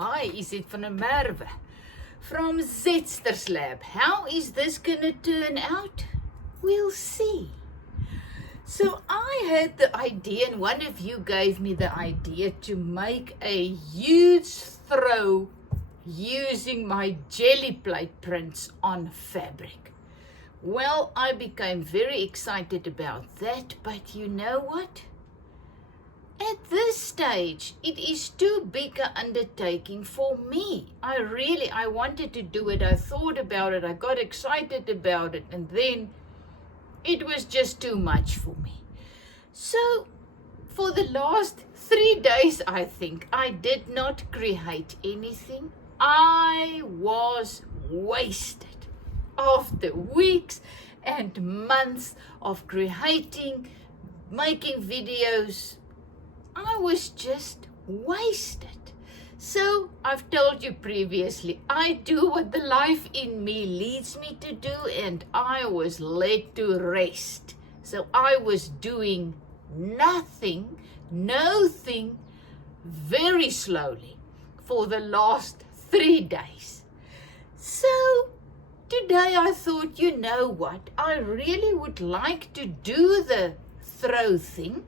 Hi, is it van der Merwe from Zetster's Lab. How is this gonna turn out? We'll see. So I had the idea, and one of you gave me the idea to make a huge throw using my Gelli Plate prints on fabric. Well, I became very excited about that, but you know what? At this stage, it is too big an undertaking for me. I wanted to do it. I thought about it. I got excited about it. And then it was just too much for me. So for the last 3 days, I think, I did not create anything. I was wasted after weeks and months of creating, making videos. I was just wasted. So I've told you previously, I do what the life in me leads me to do, and I was led to rest. So I was doing nothing, very slowly for the last 3 days. So today I thought, you know what, I really would like to do the throw thing.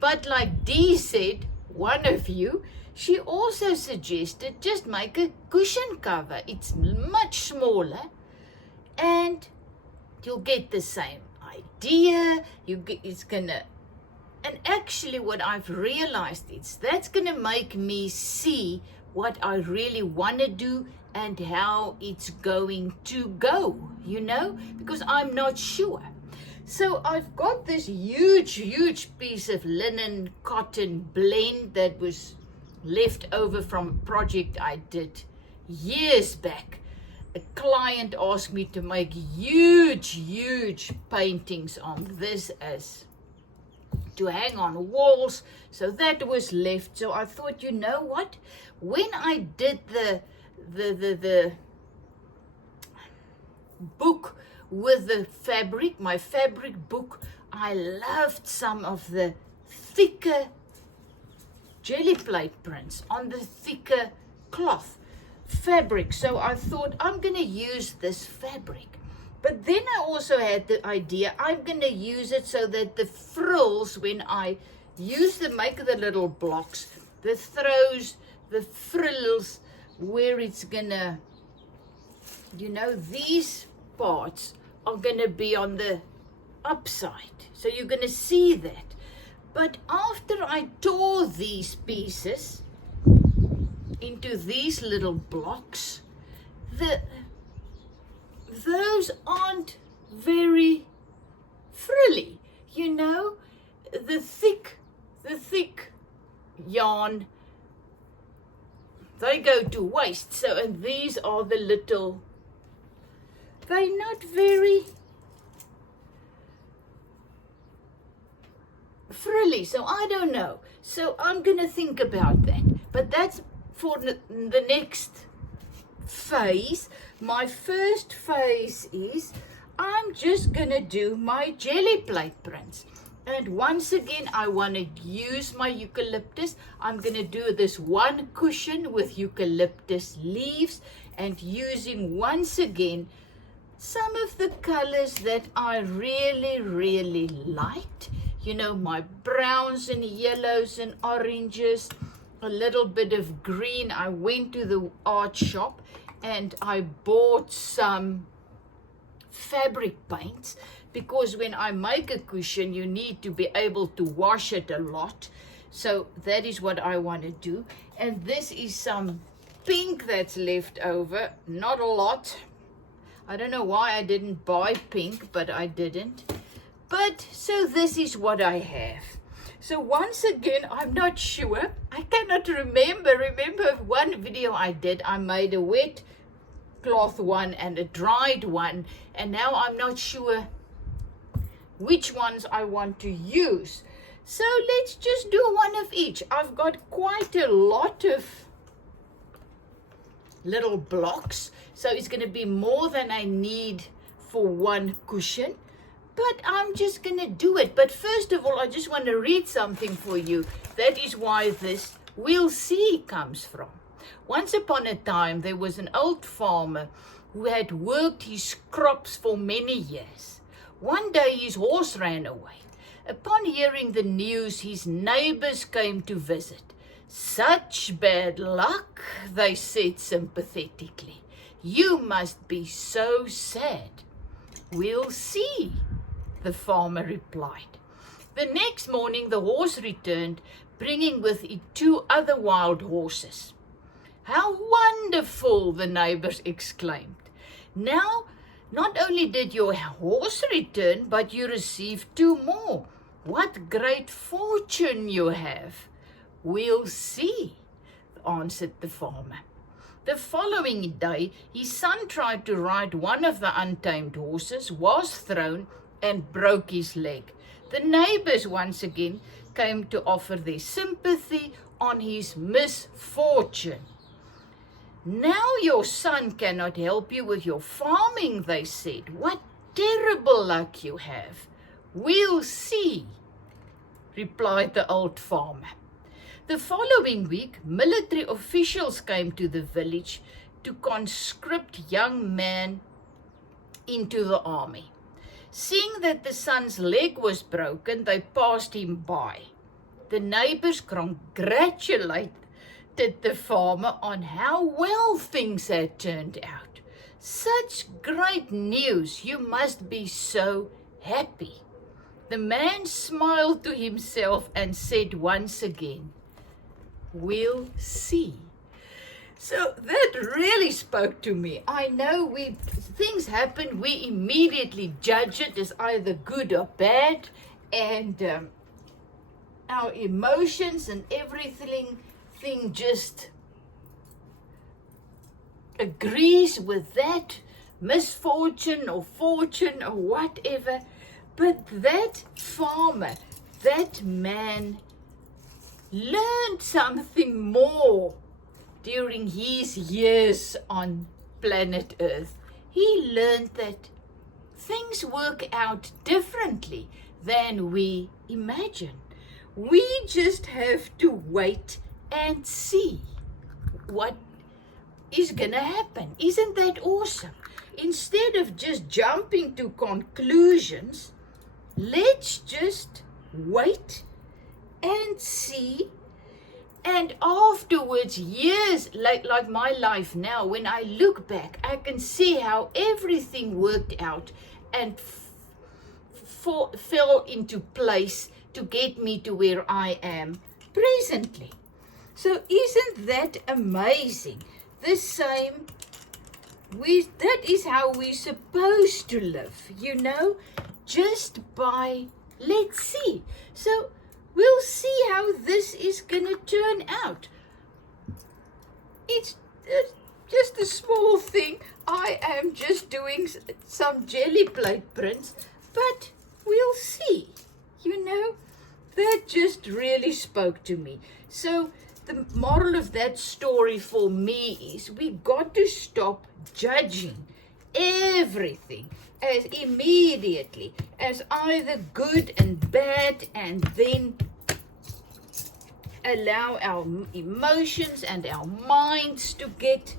But like Dee said, one of you, she also suggested just make a cushion cover. It's much smaller and you'll get the same idea. And actually what I've realized is that's gonna make me see what I really want to do and how it's going to go, you know, because I'm not sure. So I've got this huge piece of linen cotton blend that was left over from a project I did years back. A client asked me to make huge paintings on this as to hang on walls. So that was left. So I thought, you know what? When I did the book with the fabric, my fabric book, I loved some of the thicker Gelli Plate prints on the thicker cloth fabric. So I thought I'm going to use this fabric. But then I also had the idea I'm going to use it so that the frills, when I use them, make the little blocks, the throws, the frills, where it's going to, you know, these parts are going to be on the upside. So you're going to see that. But after I tore these pieces into these little blocks, those aren't very frilly, you know. The thick yarn, they go to waste. So, and these are the little, they're not very frilly, so I don't know. So I'm going to think about that. But that's for the next phase. My first phase is I'm just going to do my Gelli Plate prints. And once again, I want to use my eucalyptus. I'm going to do this one cushion with eucalyptus leaves and using once again some of the colors that I really liked. You know, my browns and yellows and oranges, a little bit of green. I went to the art shop and I bought some fabric paints because when I make a cushion, you need to be able to wash it a lot. So that is what I want to do. And this is some pink that's left over, not a lot. I don't know why I didn't buy pink, but I didn't. But so this is what I have. So once again, I'm not sure. I cannot remember. Remember one video I did, I made a wet cloth one and a dried one. And now I'm not sure which ones I want to use. So let's just do one of each. I've got quite a lot of little blocks. So it's going to be more than I need for one cushion. But I'm just going to do it. But first of all, I just want to read something for you. That is why this "we'll see" comes from. Once upon a time, there was an old farmer who had worked his crops for many years. One day his horse ran away. Upon hearing the news, his neighbors came to visit. "Such bad luck," they said sympathetically. "You must be so sad." "We'll see," the farmer replied. The next morning the horse returned, bringing with it 2 other wild horses. "How wonderful!" the neighbors exclaimed. "Now, not only did your horse return, but you received 2 more. What great fortune you have!" "We'll see," answered the farmer. The following day, his son tried to ride one of the untamed horses, was thrown, and broke his leg. The neighbors once again came to offer their sympathy on his misfortune. "Now your son cannot help you with your farming," they said. "What terrible luck you have." "We'll see," replied the old farmer. The following week, military officials came to the village to conscript young men into the army. Seeing that the son's leg was broken, they passed him by. The neighbors congratulated the farmer on how well things had turned out. "Such great news, you must be so happy." The man smiled to himself and said once again, "We'll see." So that really spoke to me. I know things happen, we immediately judge it as either good or bad, and our emotions and everything just agrees with that misfortune or fortune or whatever. But that farmer, that man, learned something more during his years on planet Earth. He learned that things work out differently than we imagine. We just have to wait and see what is gonna happen. Isn't that awesome? Instead of just jumping to conclusions, let's just wait and see. And afterwards, years, like my life now, when I look back, I can see how everything worked out and fell into place to get me to where I am presently. So isn't that amazing? The same, that is how we're supposed to live, just by, let's see. So we'll see how this is going to turn out. It's just a small thing. I am just doing some Gelli Plate prints, but we'll see. That just really spoke to me. So the moral of that story for me is we got to stop judging everything as immediately as either good and bad, and then allow our emotions and our minds to get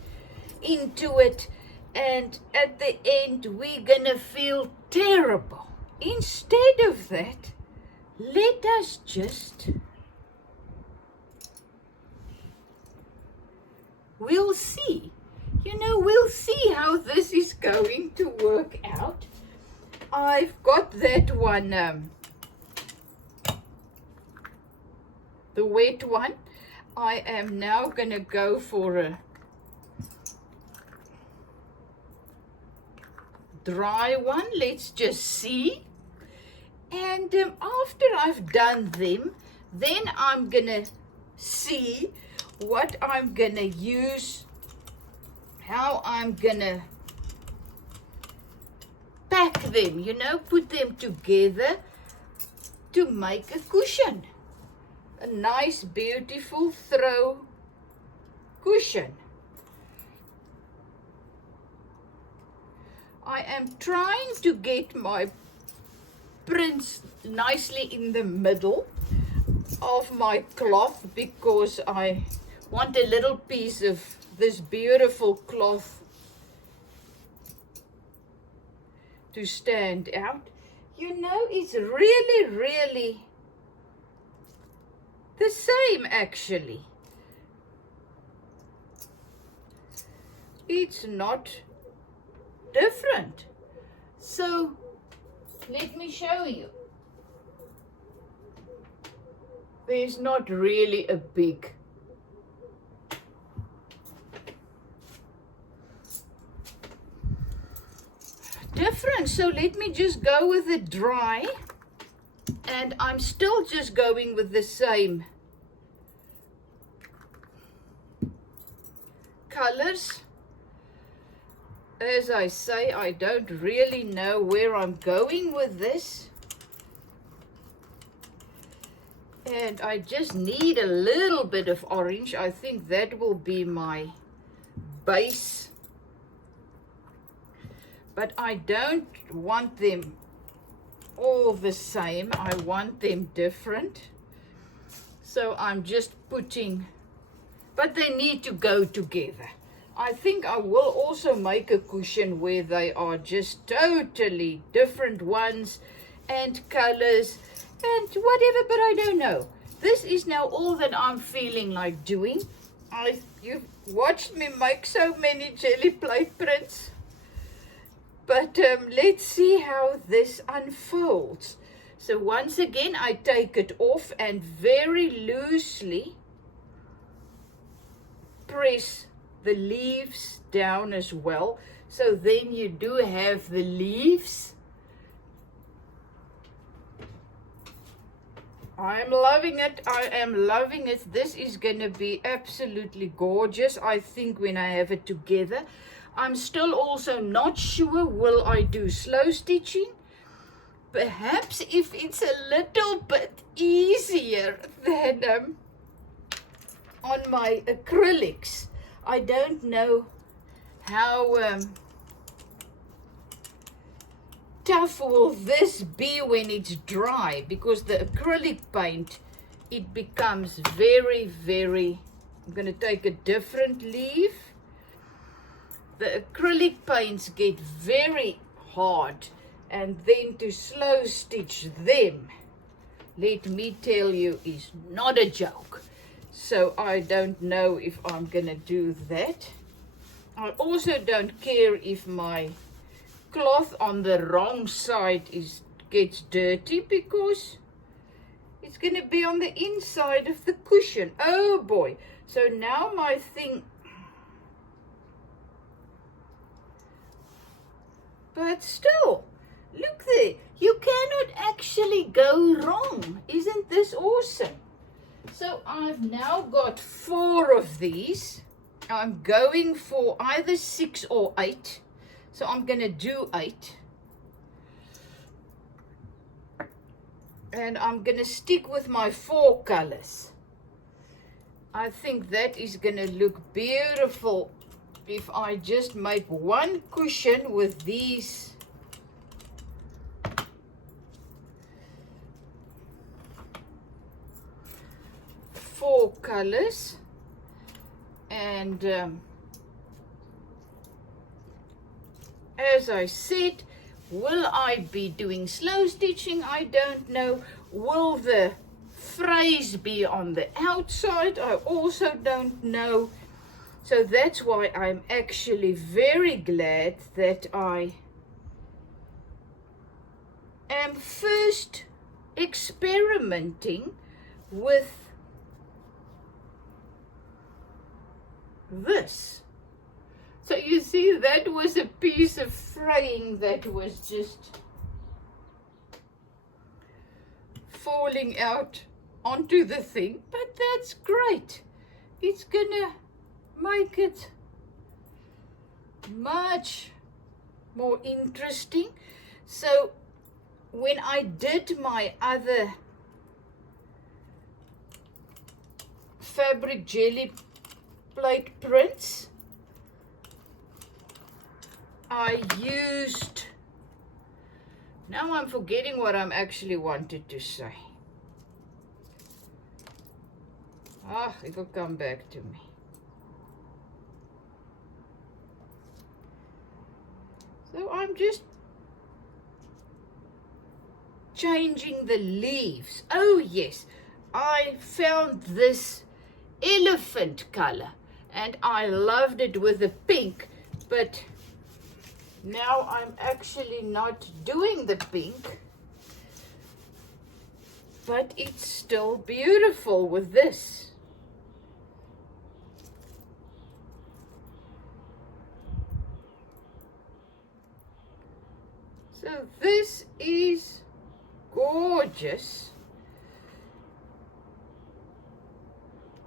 into it, and at the end we're gonna feel terrible. Instead of that, let us just, we'll see. We'll see how this is going to work out. I've got that one, the wet one. I am now going to go for a dry one. Let's just see. And after I've done them, then I'm going to see what I'm going to use, how I'm going to pack them, put them together to make a cushion. A nice, beautiful throw cushion. I am trying to get my prints nicely in the middle of my cloth because I want a little piece of this beautiful cloth to stand out. You know, it's really, really the same actually. It's not different. So let me show you. There's not really a big difference. So let me just go with it dry, and I'm still just going with the same colors. As I say, I don't really know where I'm going with this. And I just need a little bit of orange. I think that will be my base. But I don't want them all the same. I want them different. So I'm just putting, but they need to go together. I think I will also make a cushion where they are just totally different ones and colors and whatever, but I don't know. This is now all that I'm feeling like doing. You've watched me make so many Gelli Plate prints, but let's see how this unfolds. So once again, I take it off and very loosely press the leaves down as well. So then you do have the leaves. I'm loving it. I am loving it. This is going to be absolutely gorgeous, I think, when I have it together. I'm still also not sure, will I do slow stitching? Perhaps if it's a little bit easier than on my acrylics. I don't know how tough will this be when it's dry, because the acrylic paint, it becomes very, very, I'm going to take a different leaf. The acrylic paints get very hard, and then to slow stitch them, let me tell you, is not a joke. So I don't know if I'm going to do that. I also don't care if my cloth on the wrong side gets dirty, because it's going to be on the inside of the cushion. Oh boy. So now my thing, but still, look there, you cannot actually go wrong. Isn't this awesome? So I've now got 4 of these. I'm going for either 6 or 8. So I'm going to do 8. And I'm going to stick with my 4 colors. I think that is going to look beautiful if I just make one cushion with these four colors. And as I said, will I be doing slow stitching? I don't know. Will the phrase be on the outside? I also don't know. So that's why I'm actually very glad that I am first experimenting with this. So you see, that was a piece of fraying that was just falling out onto the thing, but that's great. It's gonna make it much more interesting. So when I did my other fabric Gelli Plate prints, I used, now I'm forgetting what I'm actually wanted to say. Ah, it will come back to me. So I'm just changing the leaves. Oh yes, I found this elephant color and I loved it with the pink, but now I'm actually not doing the pink, but it's still beautiful with this. So this is gorgeous.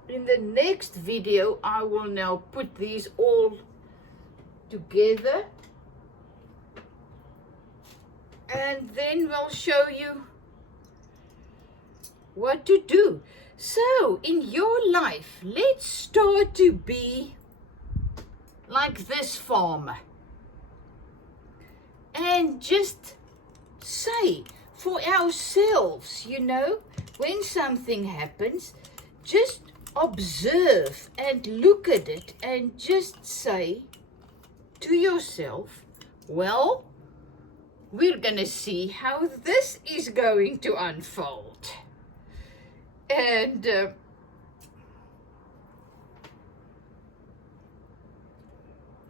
In the next video, I will now put these all together. And then we'll show you what to do. So, in your life, let's start to be like this farmer. And just say for ourselves, you know, when something happens, just observe and look at it and just say to yourself, well, we're going to see how this is going to unfold. And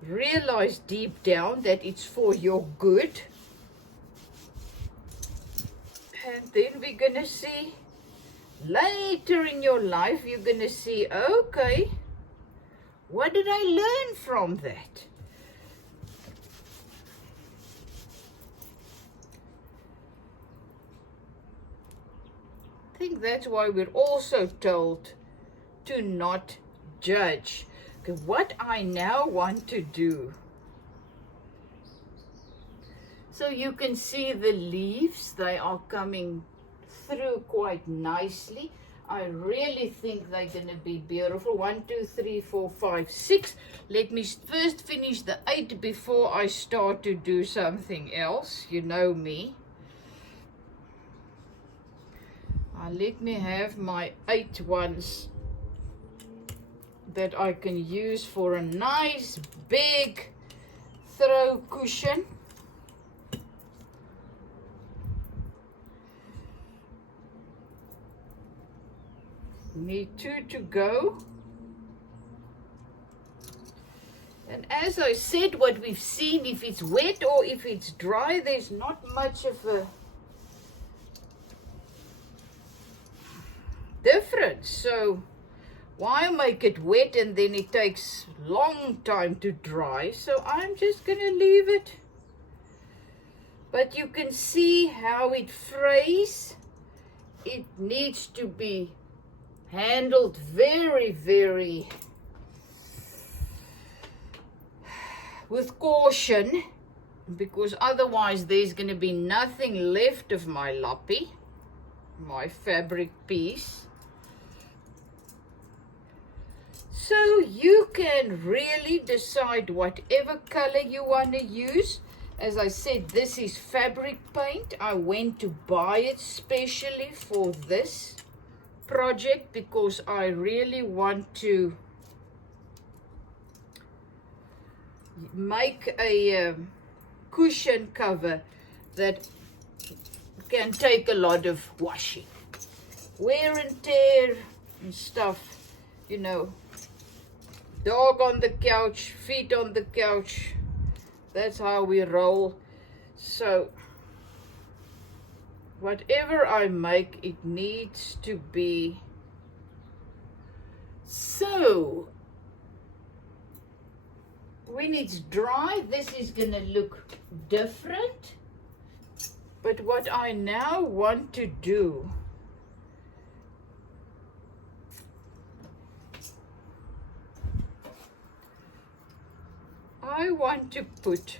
realize deep down that it's for your good. And then we're going to see later in your life, you're going to see, okay, what did I learn from that? I think that's why we're also told to not judge. Okay, what I now want to do. So you can see the leaves, they are coming through quite nicely. I really think they're going to be beautiful. 1, 2, 3, 4, 5, 6. Let me first finish the 8 before I start to do something else. You know me. Let me have my 8 ones that I can use for a nice big throw cushion. Need 2 to go. And as I said, what we've seen, if it's wet or if it's dry, there's not much of a difference. So why make it wet and then it takes long time to dry? So I'm just gonna leave it. But you can see how it frays. It needs to be handled very, very with caution, because otherwise there's going to be nothing left of my lappy, my fabric piece. So you can really decide whatever color you want to use. As I said, this is fabric paint. I went to buy it specially for this project because I really want to make a cushion cover that can take a lot of washing. Wear and tear and stuff, you know. Dog on the couch, feet on the couch. That's how we roll. So whatever I make, it needs to be so. When it's dry, this is going to look different. But what I now want to do, I want to put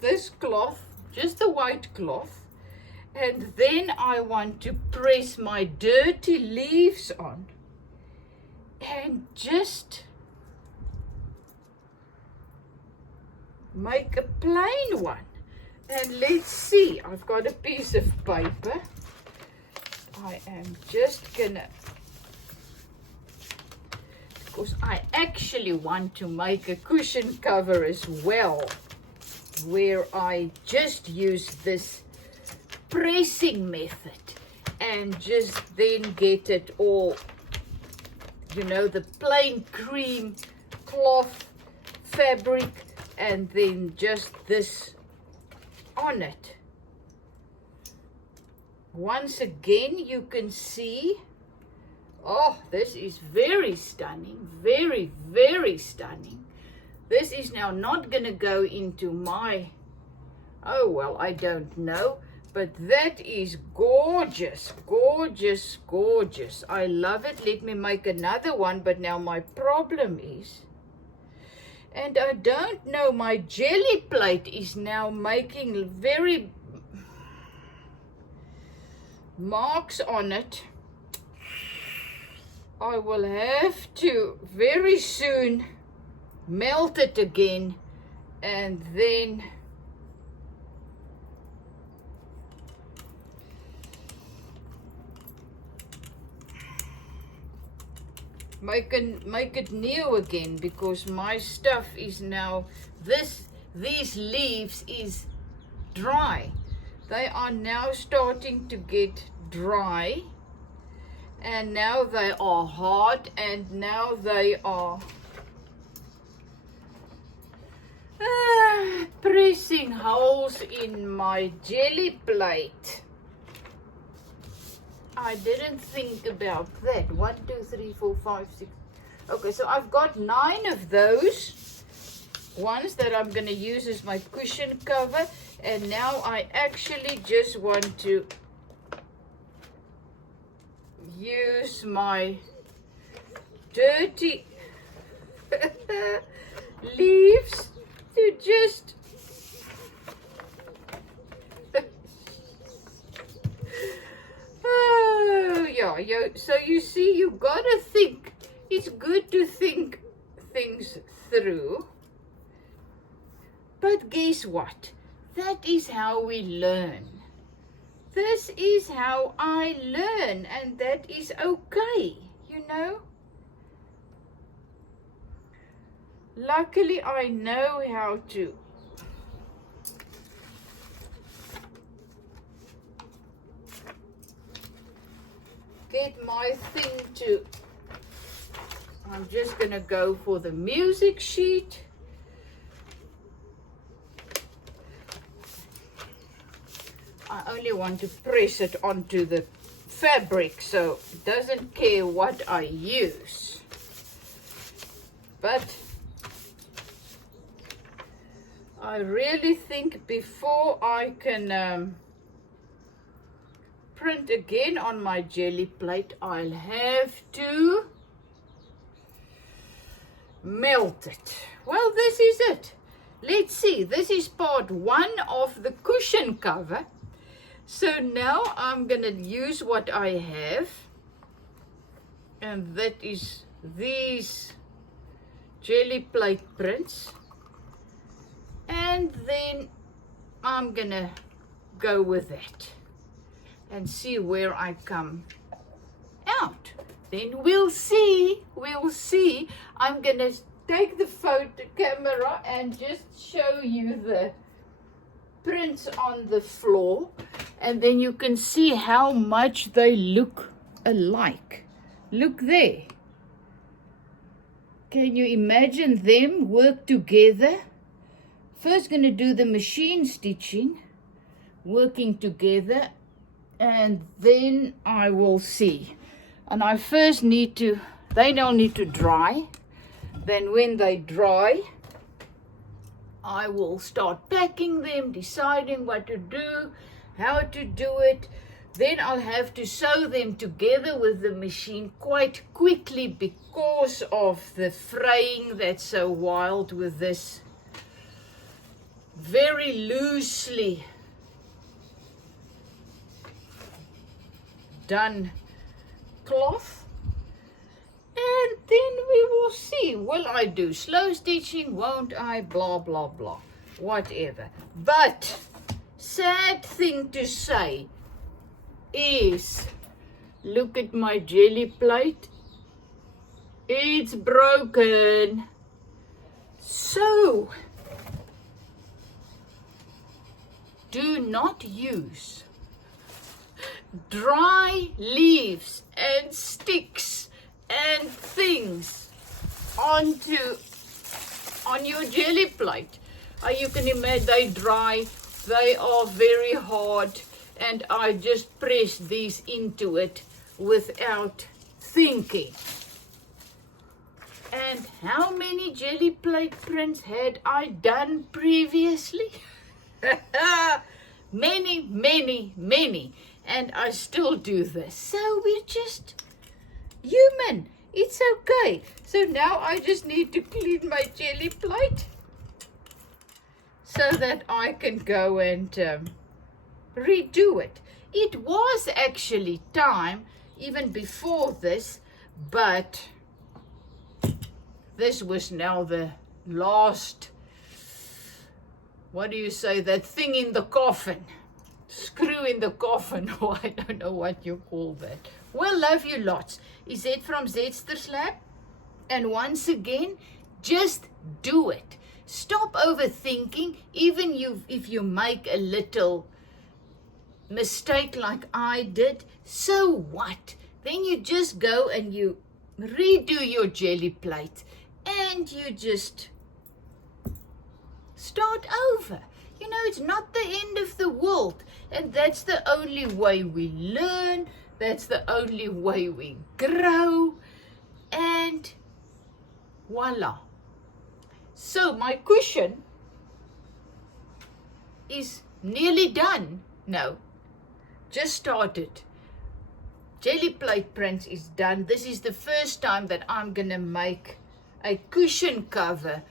this cloth, just the white cloth, and then I want to press my dirty leaves on and just make a plain one. And let's see, I've got a piece of paper. I am just gonna because I actually want to make a cushion cover as well, where I just use this pressing method and just then get it all, you know, the plain cream cloth fabric, and then just this on it. Once again, you can see, oh, this is very stunning, very, very stunning. This is now not going to go into my, oh, well, I don't know, but that is gorgeous, gorgeous, gorgeous. I love it. Let me make another one, but now my problem is, and I don't know, my Gelli Plate is now making very marks on it. I will have to very soon melt it again and then make it new again, because my stuff is now, these leaves is dry. They are now starting to get dry, and now they are hard, and now they are pressing holes in my Gelli Plate. I didn't think about that. 1, 2, 3, 4, 5, 6. Okay, so I've got 9 of those ones that I'm going to use as my cushion cover. And now I actually just want to use my dirty leaves to just oh yeah, so you see, you gotta think. It's good to think things through, but guess what? That is how we learn. This is how I learn, and that is okay, you know. Luckily, I know how to get my thing to, I'm just gonna go for the music sheet. I only want to press it onto the fabric, so it doesn't care what I use. But I really think before I can print again on my Gelli Plate, I'll have to melt it. Well, this is it. Let's see. This is part 1 of the cushion cover. So now I'm going to use what I have, and that is these Gelli Plate prints, and then I'm going to go with that and see where I come out. Then we'll see. I'm going to take the photo camera and just show you the prints on the floor, and then you can see how much they look alike. Look there. Can you imagine them work together? First going to do the machine stitching, working together, and then I will see. And I first need to, they don't need to dry. Then when they dry, I will start packing them, deciding what to do, how to do it. Then I'll have to sew them together with the machine quite quickly because of the fraying that's so wild with this very loosely done cloth. And then we will see. Will I do slow stitching? Won't I? Blah, blah, blah. Whatever. But sad thing to say is, look at my Gelli Plate. It's broken. So, do not use dry leaves and sticks and things on your jelly plate. You can imagine they dry, they are very hard, and I just press these into it without thinking. And how many jelly plate prints had I done previously? Many, many, many. And I still do this. So we're just human. It's okay. So now I just need to clean my jelly plate so that I can go and redo it. It was actually time even before this, but this was now the last, what do you say, that thing in the coffin, screw in the coffin, or I don't know what you call that. Well, love you lots. Is it from Zetster's Lab? And once again, just do it. Stop overthinking. Even if you make a little mistake like I did, so what? Then you just go and you redo your jelly plate and you just start over. You know, it's not the end of the world, and that's the only way we learn, that's the only way we grow, and voila. So my cushion is nearly done. No, just started. Jelly plate prints is done. This is the first time that I'm gonna make a cushion cover,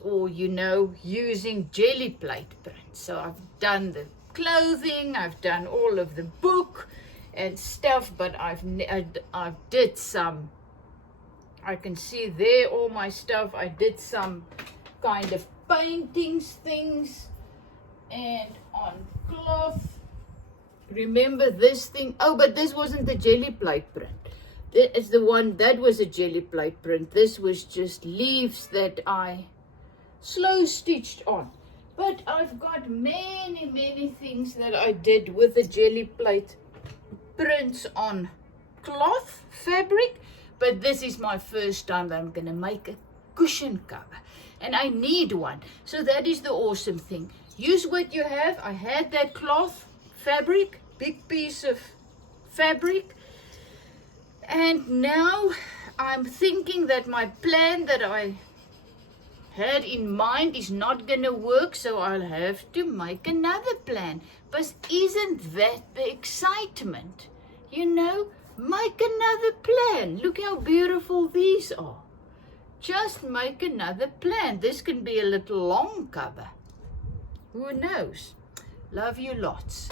or you know, using jelly plate prints. So I've done the clothing, I've done all of the book and stuff, but I've did some, I can see there all my stuff. I did some kind of paintings things, and on cloth. Remember this thing? Oh, but this wasn't the jelly plate print. It's the one that was a jelly plate print. This was just leaves that I slow stitched on. But I've got many, many things that I did with the jelly plate prints on cloth fabric. But this is my first time that I'm going to make a cushion cover. And I need one. So that is the awesome thing. Use what you have. I had that cloth fabric, big piece of fabric. And now I'm thinking that my plan that I had in mind is not going to work, so I'll have to make another plan. But isn't that the excitement? You know, make another plan. Look how beautiful these are. Just make another plan. This can be a little long cover. Who knows? Love you lots.